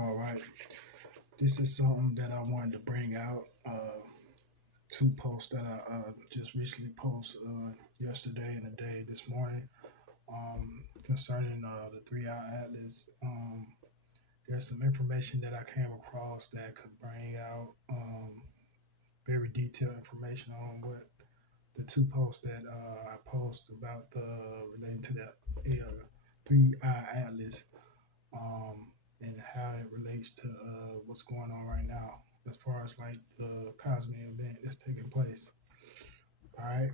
All right. This is something that I wanted to bring out. Two posts that I just recently posted yesterday and a day this morning concerning the 3-Eye Atlas. There's some information that I came across that could bring out very detailed information on what the two posts that I posted about the relating to that uh, 3-Eye Atlas um, and how it relates to what's going on right now as far as like the cosmic event that's taking place. All right,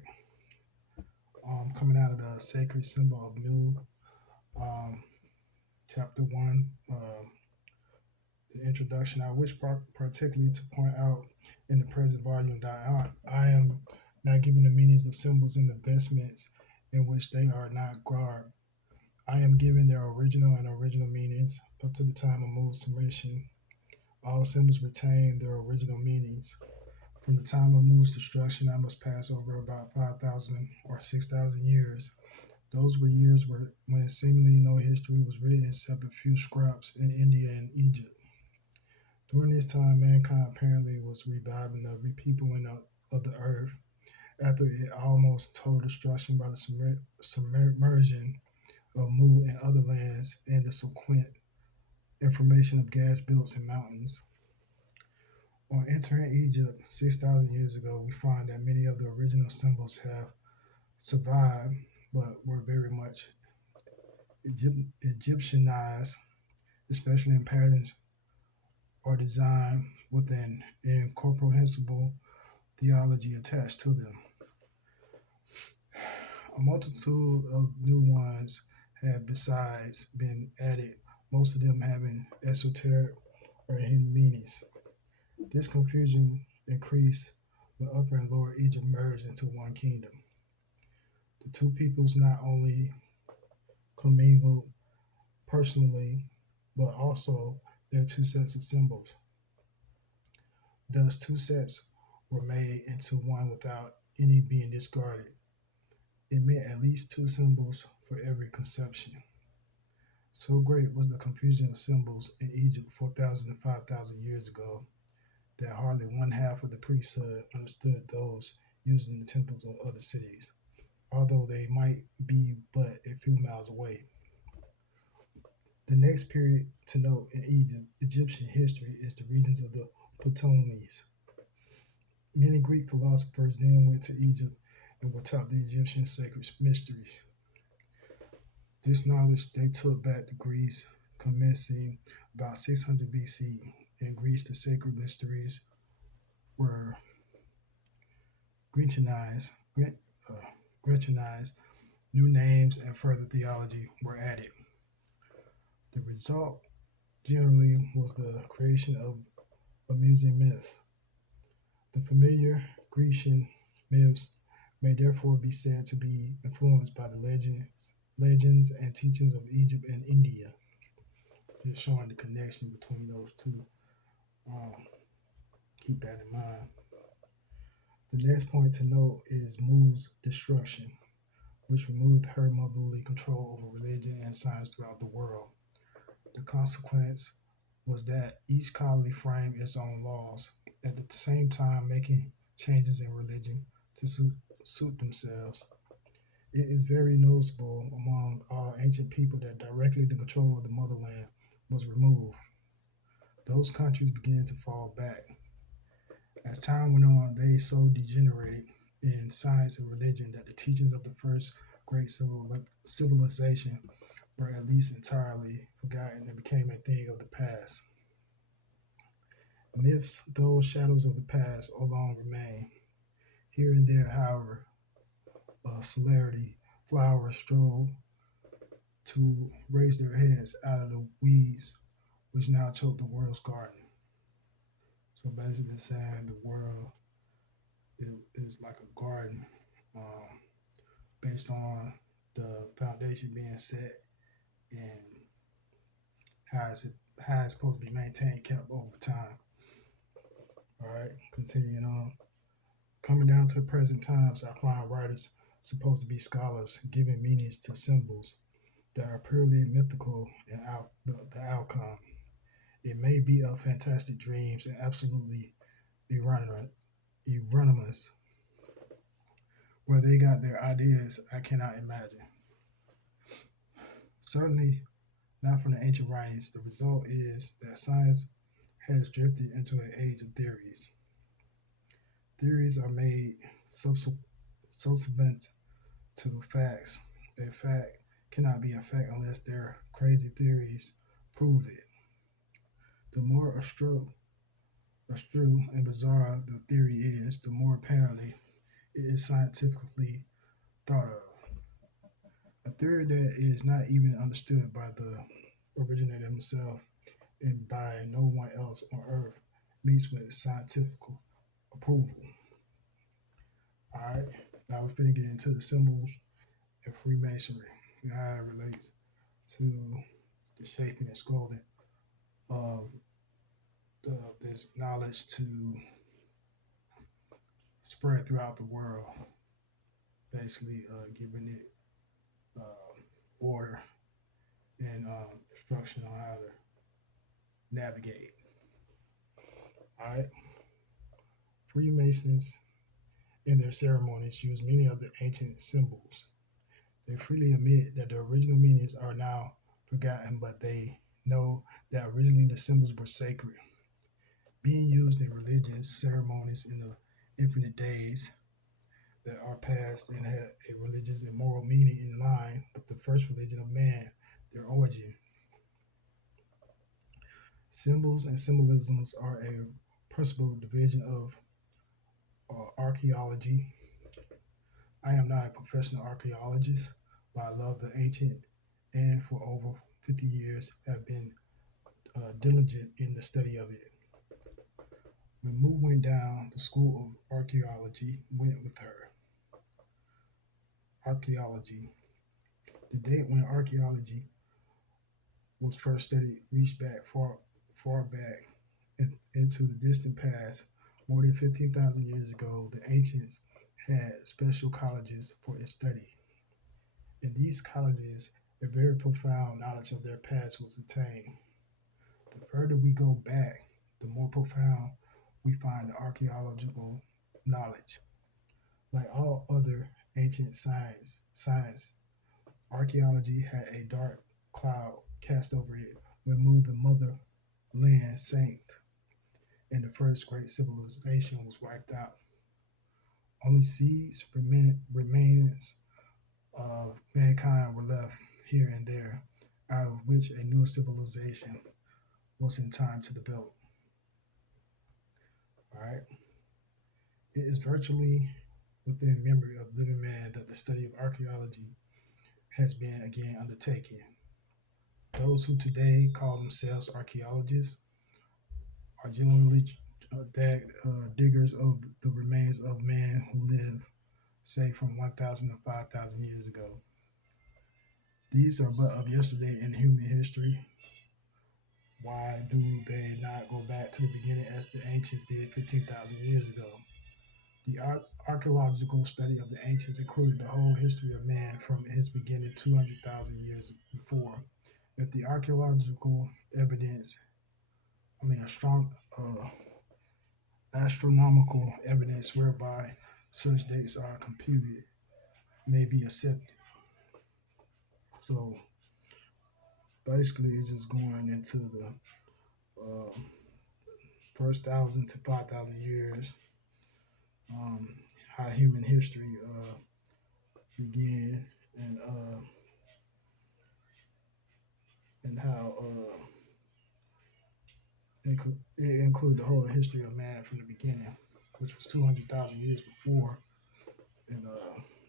coming out of the sacred symbol of Mu, um, chapter one, the introduction. I wish particularly to point out in the present volume that I am not giving the meanings of symbols in the vestments in which they are not garbed. I am giving their original meanings up to the time of Mu's submission. All symbols retain their original meanings. From the time of Mu's destruction, I must pass over about 5,000 or 6,000 years. Those were years when seemingly no history was written except a few scraps in India and Egypt. During this time, mankind apparently was reviving the repeopling of the earth after it almost total destruction by the submersion of Mu and other lands and the subsequent information of gas belts and mountains. On entering Egypt 6,000 years ago, we find that many of the original symbols have survived but were very much Egyptianized, especially in patterns or design with an incomprehensible theology attached to them. A multitude of new ones have besides been added, most of them having esoteric or hidden meanings. This confusion increased when Upper and Lower Egypt merged into one kingdom. The two peoples not only commingled personally, but also their two sets of symbols. Thus, two sets were made into one without any being discarded. It meant at least two symbols for every conception. So great was the confusion of symbols in Egypt 4,000 to 5,000 years ago that hardly one half of the priesthood understood those used in the temples of other cities, although they might be but a few miles away. The next period to note in Egyptian history is the regions of the Ptolemies. Many Greek philosophers then went to Egypt and were taught the Egyptian sacred mysteries. This knowledge they took back to Greece, commencing about 600 BC. In Greece, the sacred mysteries were Grecianized, uh, Grecianized, new names and further theology were added. The result generally was the creation of amusing myths. The familiar Grecian myths may therefore be said to be influenced by the legends and teachings of Egypt and India, just showing the connection between those two. Um, Keep that in mind. The next point to note is Mu's destruction, which removed her motherly control over religion and science throughout the world. The consequence was that each colony framed its own laws, at the same time making changes in religion to suit themselves. It is very noticeable among all ancient people that directly the control of the motherland was removed. Those countries began to fall back. As time went on, they so degenerated in science and religion that the teachings of the first great civilization were at least entirely forgotten and became a thing of the past. Myths, those shadows of the past, alone remain. Here and there, however, a celerity flowers strove to raise their heads out of the weeds which now choke the world's garden. So basically saying the world is like a garden um, based on the foundation being set and how it's supposed to be maintained, kept over time. All right, continuing on. Coming down to the present times, I find writers supposed to be scholars giving meanings to symbols that are purely mythical and the outcome. It may be of fantastic dreams and absolutely euronymous. Where they got their ideas, I cannot imagine. Certainly not from the ancient writings. The result is that science has drifted into an age of theories. Theories are made subsequent to facts. A fact cannot be a fact unless their crazy theories prove it. The more abstruse and bizarre the theory is, the more apparently it is scientifically thought of. A theory that is not even understood by the originator himself and by no one else on earth meets with scientific approval. All right, now we're finna get into the symbols and Freemasonry and how it relates to the shaping and sculpting of this knowledge to spread throughout the world, basically giving it order and instruction on how to navigate. All right, Freemasons in their ceremonies use many of the ancient symbols. They freely admit that the original meanings are now forgotten, but they know that originally the symbols were sacred, being used in religious ceremonies in the infinite days that are past and had a religious and moral meaning in line with the first religion of man, their origin. Symbols and symbolisms are a principal division of archaeology. I am not a professional archaeologist, but I love the ancient and for over 50 years have been diligent in the study of it. When Mu went down, the school of archaeology went with her. Archaeology. The date when archaeology was first studied reached back far back into the distant past. More than 15,000 years ago, the ancients had special colleges for its study. In these colleges, a very profound knowledge of their past was attained. The further we go back, the more profound we find the archaeological knowledge. Like all other ancient science, archaeology had a dark cloud cast over it when Mu, the motherland, sank, and the first great civilization was wiped out. Only seeds, remains of mankind were left here and there, out of which a new civilization was in time to develop. All right. It is virtually within memory of living man that the study of archaeology has been again undertaken. Those who today call themselves archaeologists are generally diggers of the remains of man who lived, say, from 1,000 to 5,000 years ago. These are but of yesterday in human history. Why do they not go back to the beginning as the ancients did 15,000 years ago? The archaeological study of the ancients included the whole history of man from his beginning 200,000 years before. If the archaeological evidence, I mean, astronomical evidence whereby such dates are computed may be accepted. So basically, it's just going into the uh, first 1,000 to 5,000 years, um, how human history began, and how it included the whole history of man from the beginning, which was 200,000 years before, and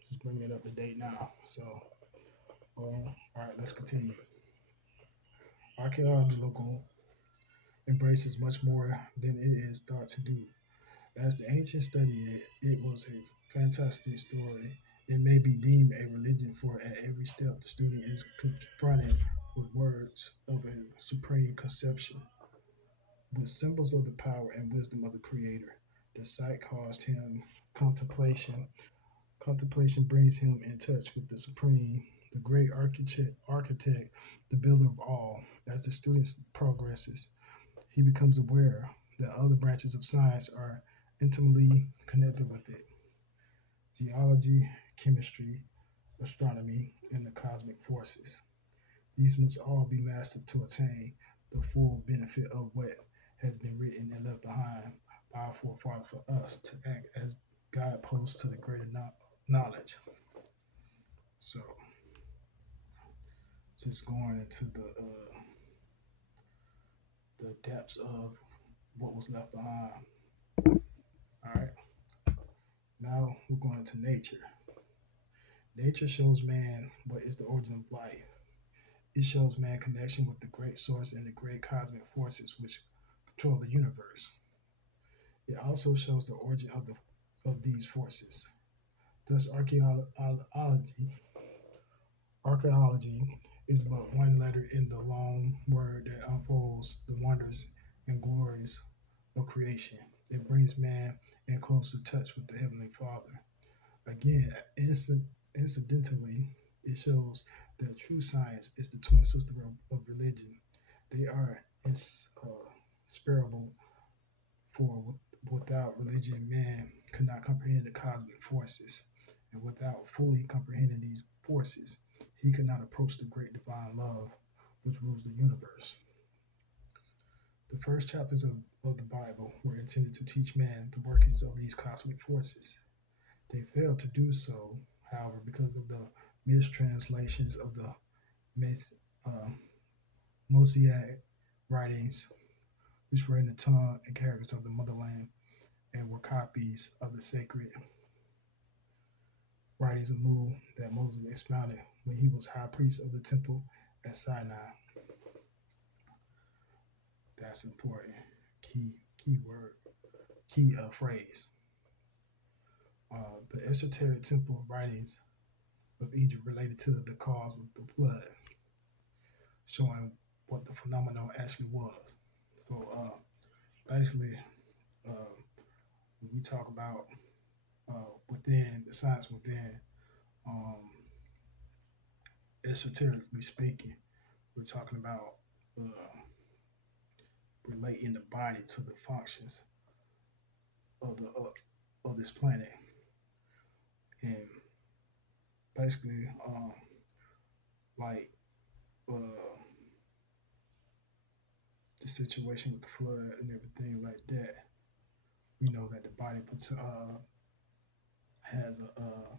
just bringing it up to date now. So, all right, let's continue. Archaeological embraces much more than it is thought to do. As the ancients studied it, it was a fantastic story. It may be deemed a religion, for at every step the student is confronted with words of a supreme conception, with symbols of the power and wisdom of the Creator. The sight caused him contemplation. Contemplation brings him in touch with the Supreme, the great architect, the builder of all. As the student progresses, he becomes aware that other branches of science are intimately connected with it: geology, chemistry, astronomy, and the cosmic forces. These must all be mastered to attain the full benefit of what has been written and left behind by our forefathers for us to act as guideposts to the greater knowledge. So, just going into the depths of what was left behind. All right, now we're going into nature. Nature shows man what is the origin of life. It shows man connection with the great source and the great cosmic forces which control the universe. It also shows the origin of these forces. Thus, archaeology is but one letter in the long word that unfolds the wonders and glories of creation. It brings man in closer touch with the Heavenly Father. Again, incidentally, it shows that true science is the twin sister of religion. They are inseparable, for without religion, man cannot comprehend the cosmic forces. And without fully comprehending these forces, he cannot approach the great divine love which rules the universe. The first chapters of the Bible were intended to teach man the workings of these cosmic forces. They failed to do so, however, because of the mistranslations of the uh, Mosaic writings, which were in the tongue and characters of the motherland and were copies of the sacred writings of Mu that Moses expounded when he was high priest of the temple at Sinai. That's important. Key word, key phrase. The esoteric temple writings of Egypt related to the cause of the flood, showing what the phenomenon actually was. So basically, uh, when we talk about within the science within, um, esoterically speaking, we're talking about relating the body to the functions of the of this planet, and basically, like uh, the situation with the flood and everything like that. We know that the body has a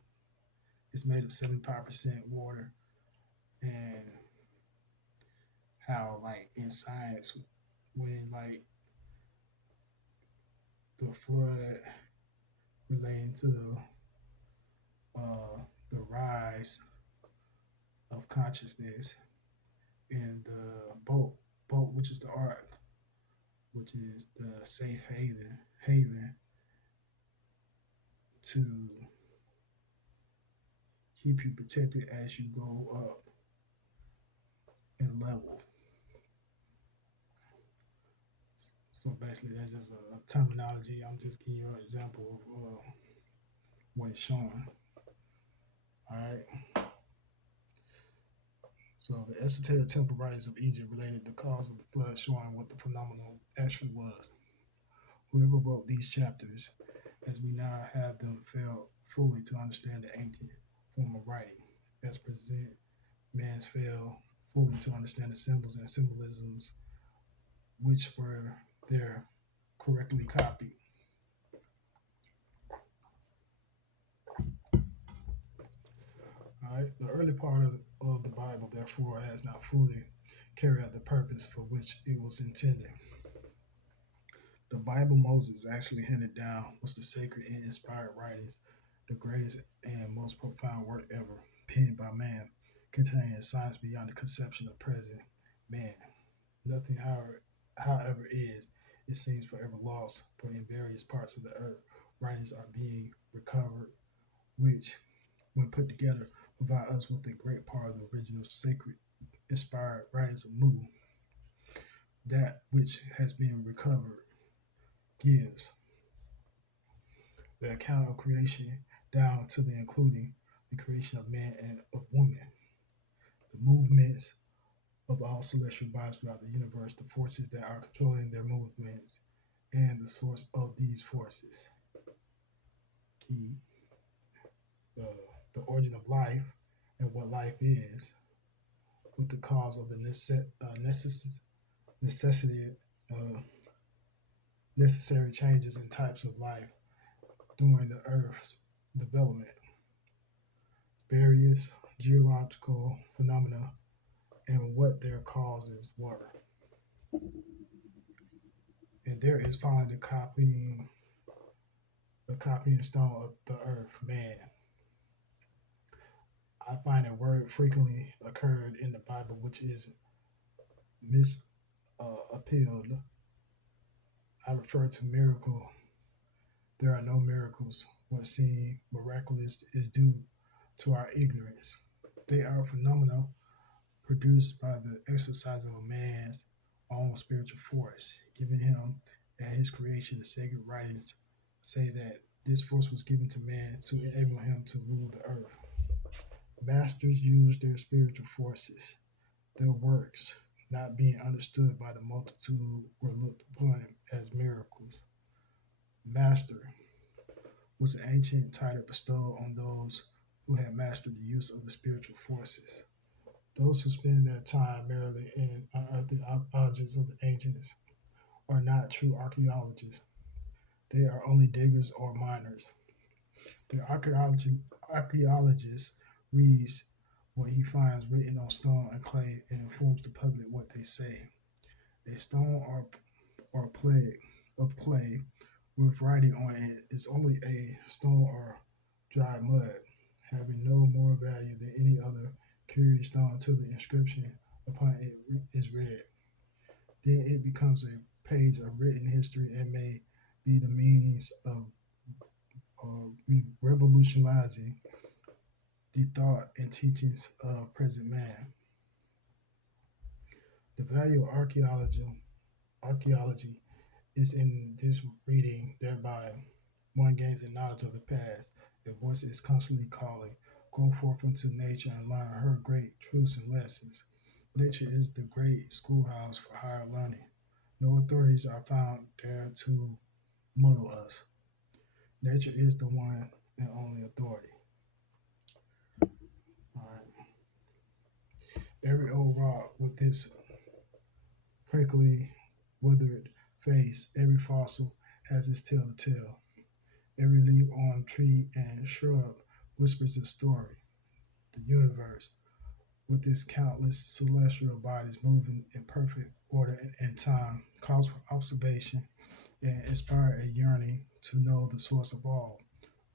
it's made of 75% water, and how like in science when like the flood relating to the rise of consciousness and the boat which is the ark, which is the safe haven to keep you protected as you go up in level. So basically, that's just a terminology. I'm just giving you an example of what it's showing. All right. So the esoteric temple writings of Egypt related the cause of the flood, showing what the phenomenon actually was. Whoever wrote these chapters, as we now have them, failed fully to understand the ancient form of writing. As present, man's failed fully to understand the symbols and symbolisms which were there correctly copied. All right. The early part of the Bible, therefore, has not fully carried out the purpose for which it was intended. The Bible Moses actually handed down was the sacred and inspired writings, the greatest and most profound work ever penned by man, containing science beyond the conception of present man. Nothing, however, is, it seems, forever lost, for in various parts of the earth, writings are being recovered, which, when put together, provide us with a great part of the original sacred inspired writings of Mu. That which has been recovered gives the account of creation down to the including the creation of man and of woman, the movements of all celestial bodies throughout the universe, the forces that are controlling their movements, and the source of these forces. Key, the, the origin of life and what life is, with the cause of the necessity, uh, necessary changes in types of life during the Earth's development, various geological phenomena, and what their causes were. And there is finally the copying stone of the earth, man. I find a word frequently occurred in the Bible which is misappealed. I refer to miracle. There are no miracles. What seems miraculous is due to our ignorance. They are phenomena produced by the exercise of a man's own spiritual force, giving him at his creation. The sacred writings say that this force was given to man to enable him to rule the earth. Masters used their spiritual forces. Their works, not being understood by the multitude, were looked upon as miracles. Master was an ancient title bestowed on those who had mastered the use of the spiritual forces. Those who spend their time merely in unearthly objects of the ancients are not true archaeologists. They are only diggers or miners. The archaeologist reads what he finds written on stone and clay and informs the public what they say. A stone or plague of clay with writing on it is only a stone or dry mud, having no more value than any other curious stone until the inscription upon it is read. Then it becomes a page of written history and may be the means of revolutionizing the thought and teachings of present man. The value of archaeology is in this reading, thereby one gains a knowledge of the past. A voice is constantly calling, go forth into nature and learn her great truths and lessons. Nature is the great schoolhouse for higher learning. No authorities are found there to muddle us. Nature is the one and only authority. All right. Every old rock with its prickly, withered face, every fossil has its tale to tell. Every leaf on tree and shrub whispers a story. The universe, with its countless celestial bodies moving in perfect order and time, calls for observation and inspire a yearning to know the source of all.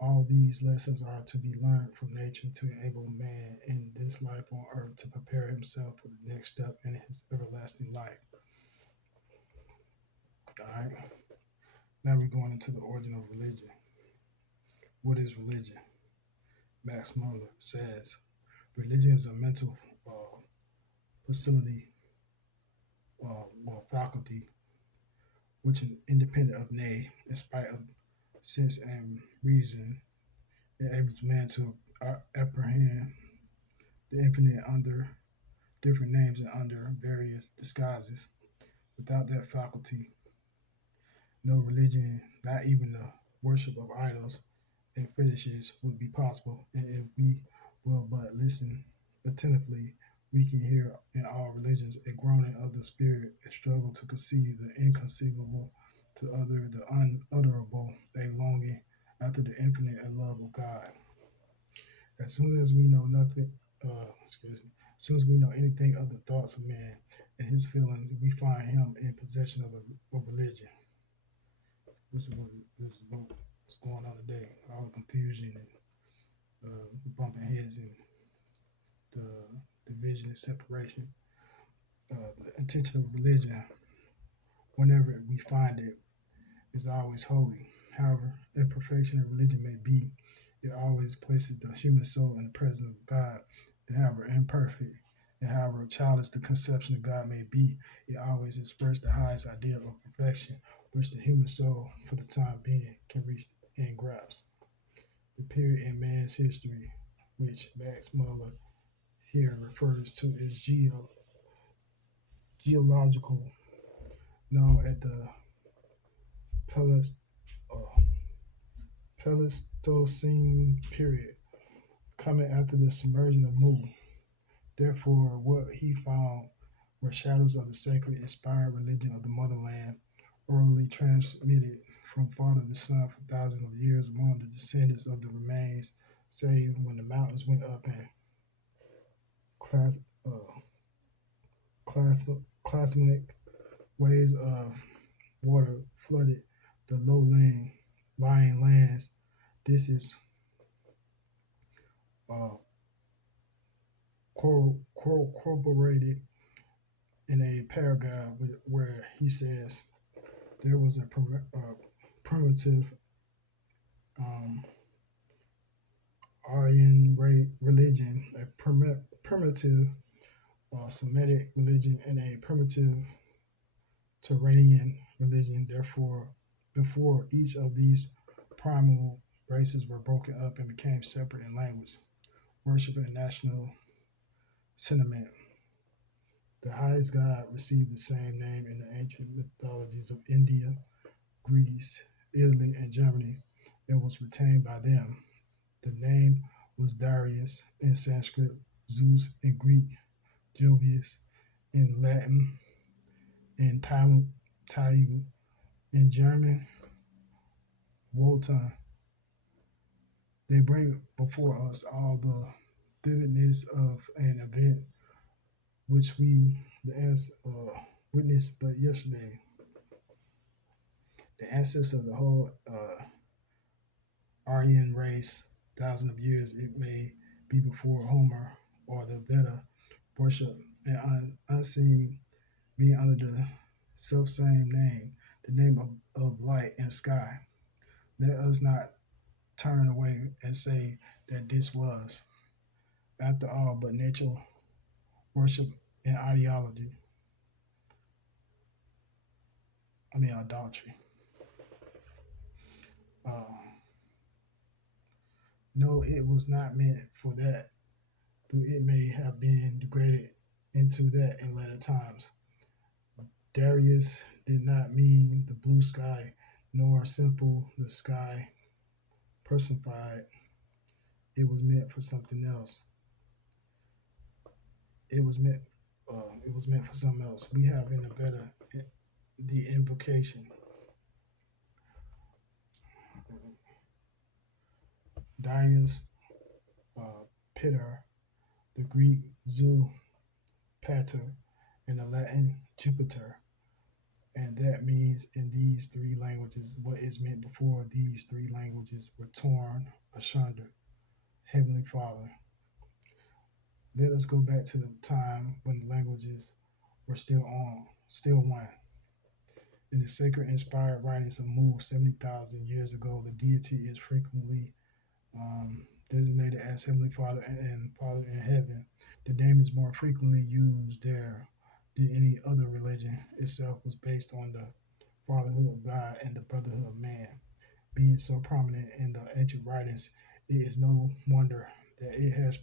All these lessons are to be learned from nature to enable man in this life on earth to prepare himself for the next step in his everlasting life. All right. Now we're going into the origin of religion. What is religion? Max Muller says religion is a mental facility or faculty which is independent of nay, in spite of sense and reason, enables man to apprehend the infinite under different names and under various disguises. Without that faculty, no religion, not even the worship of idols and fetishes, would be possible. And if we will but listen attentively, we can hear in all religions a groaning of the spirit, a struggle to conceive the inconceivable, to utter the unutterable, a longing after the infinite and love of God. As soon as we know nothing, as soon as we know anything of the thoughts of man and his feelings, we find him in possession of religion. What's going on today. All the confusion and bumping heads and the division and separation. The intention of religion, whenever we find it, is always holy. However, imperfection of religion may be, it always places the human soul in the presence of God. And however imperfect and however childish the conception of God may be, it always expresses the highest ideal of perfection, which the human soul, for the time being, can reach and grasp. The period in man's history, which Max Muller here refers to as geological known at the Pelis, uh, Pleistocene period, coming after the submersion of Mu. Therefore, what he found were shadows of the sacred, inspired religion of the motherland, orally transmitted from father to son for thousands of years among the descendants of the remains, save when the mountains went up and class, uh, classmic waves of water flooded the lying lands. This is uh, corroborated in a paragraph where he says there was a primitive um, Aryan religion, a primitive Semitic religion, and a primitive Turanian religion. Therefore, before each of these primal races were broken up and became separate in language, worship, and national sentiment, the highest god received the same name in the ancient mythologies of India, Greece, Italy, and Germany. It was retained by them. The name was Darius in Sanskrit, Zeus in Greek, Jovius in Latin, and Tayu in German, Wotan. They bring before us all the vividness of an event which we witnessed but yesterday. The ancestors of the whole Aryan race, thousands of years it may be before Homer or the Veda, worship an unseen being under the self same name, the name of light and sky. Let us not turn away and say that this was, after all, but natural worship and ideology. I mean, idolatry. Uh, no, it was not meant for that, though it may have been degraded into that in later times. Darius did not mean the blue sky, nor simple the sky personified. It was meant for something else. It was meant. It was meant for something else. We have in the Veda the invocation. Darius, Peter, the Greek Zu, Pater, and the Latin Jupiter. And that means in these three languages, what is meant before these three languages were torn asunder. Heavenly Father. Let us go back to the time when the languages were still one. In the sacred inspired writings of Mu 70,000 years ago, the deity is frequently designated as Heavenly Father and Father in heaven. The name is more frequently used there than any other religion. Itself was based on the fatherhood of God and the brotherhood of man. Being so prominent in the ancient writings, it is no wonder that it has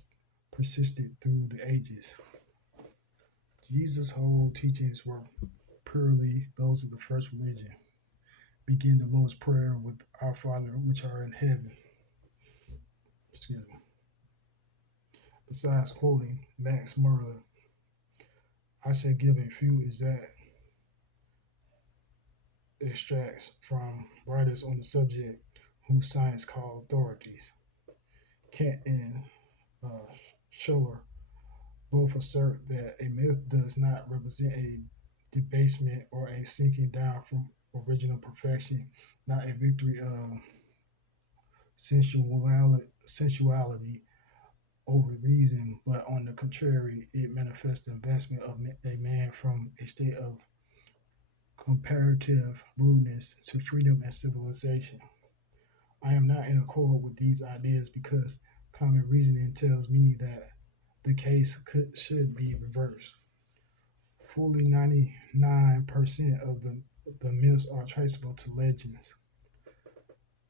persisted through the ages. Jesus' whole teachings were purely those of the first religion. Begin the Lord's Prayer with Our Father which art in heaven. Excuse me. Besides quoting Max Muller, I shall give a few exact extracts from writers on the subject whose science called authorities. Kant and uh, Scholler both assert that a myth does not represent a debasement or a sinking down from original perfection, not a victory of sensuality over reason, but on the contrary, it manifests the advancement of a man from a state of comparative rudeness to freedom and civilization. I am not in accord with these ideas because common reasoning tells me that the case should be reversed. Fully 99% of the myths are traceable to legends.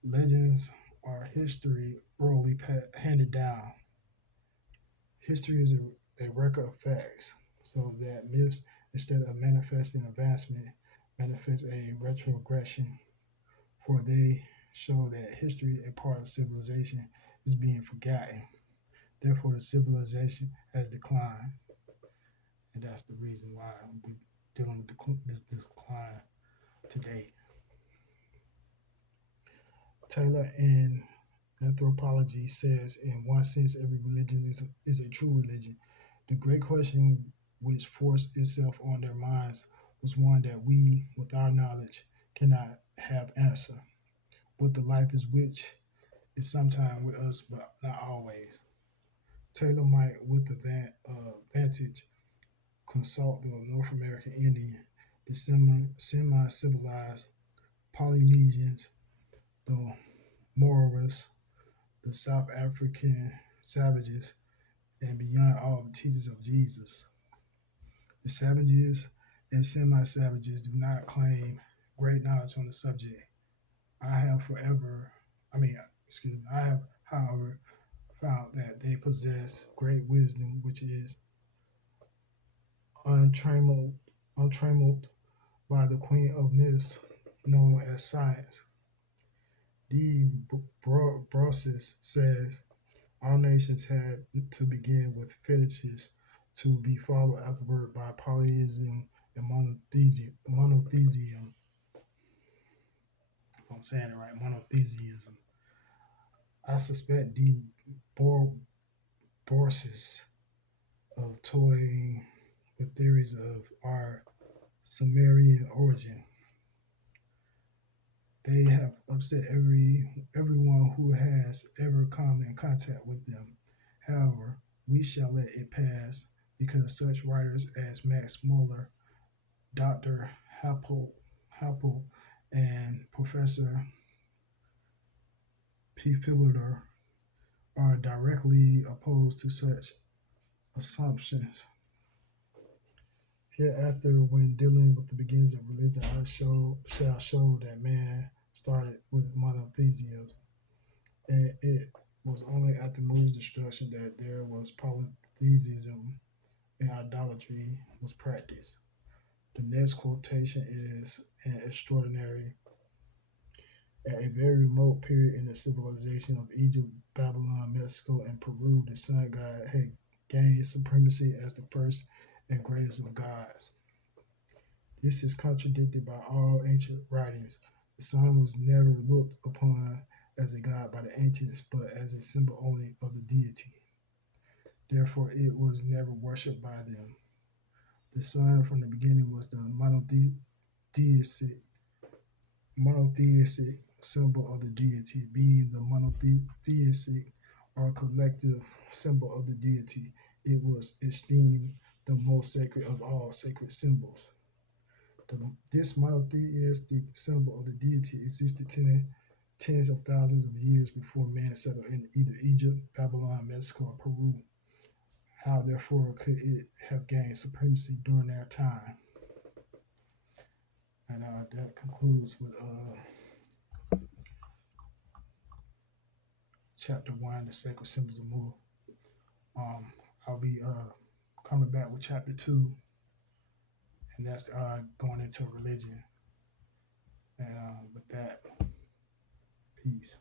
Legends are history orally handed down. History is a record of facts, so that myths Instead of manifesting advancement, manifest a retrogression, for they show that history, a part of civilization, is being forgotten. Therefore, the civilization has declined, and that's the reason why we're dealing with this decline today. Taylor in Anthropology says, in one sense, every religion is a true religion. The great question which forced itself on their minds was one that we, with our knowledge, cannot have answer. What the life is which is sometimes with us, but not always. Taylor might, with advantage, consult the North American Indian, the semi-civilized Polynesians, the Moras, the South African savages, and beyond all the teachings of Jesus. The savages and semi-savages do not claim great knowledge on the subject. I have forever, I mean, excuse me, I have, however, found that they possess great wisdom, which is untrammeled, untrammeled by the queen of myths known as science. D. Brosis says all nations had to begin with fetishes to be followed afterward by polytheism and monotheism. If I'm saying it right, monotheism. I suspect D. Borsis of toying with theories of our Sumerian origin. They have upset everyone who has ever come in contact with them. However, we shall let it pass because such writers as Max Muller, Dr. Happel, and Professor P. Filliter are directly opposed to such assumptions. Hereafter, when dealing with the beginnings of religion, shall show that man started with monotheism, and it was only after Mu's destruction that there was polytheism and idolatry was practiced. The next quotation is an extraordinary. At a very remote period in the civilization of Egypt, Babylon, Mexico, and Peru, the sun god had gained supremacy as the first and greatest of gods. This is contradicted by all ancient writings. The sun was never looked upon as a god by the ancients, but as a symbol only of the deity. Therefore, it was never worshipped by them. The sun from the beginning was the monotheistic symbol of the deity, being the monotheistic or collective symbol of the deity. It was esteemed the most sacred of all sacred symbols. This monotheistic symbol of the deity existed tens of thousands of years before man settled in either Egypt, Babylon, Mexico, or Peru. How, therefore, could it have gained supremacy during their time? And that concludes with chapter 1, the sacred symbols of Mu. I'll be coming back with chapter 2, and that's going into religion. And with that, peace.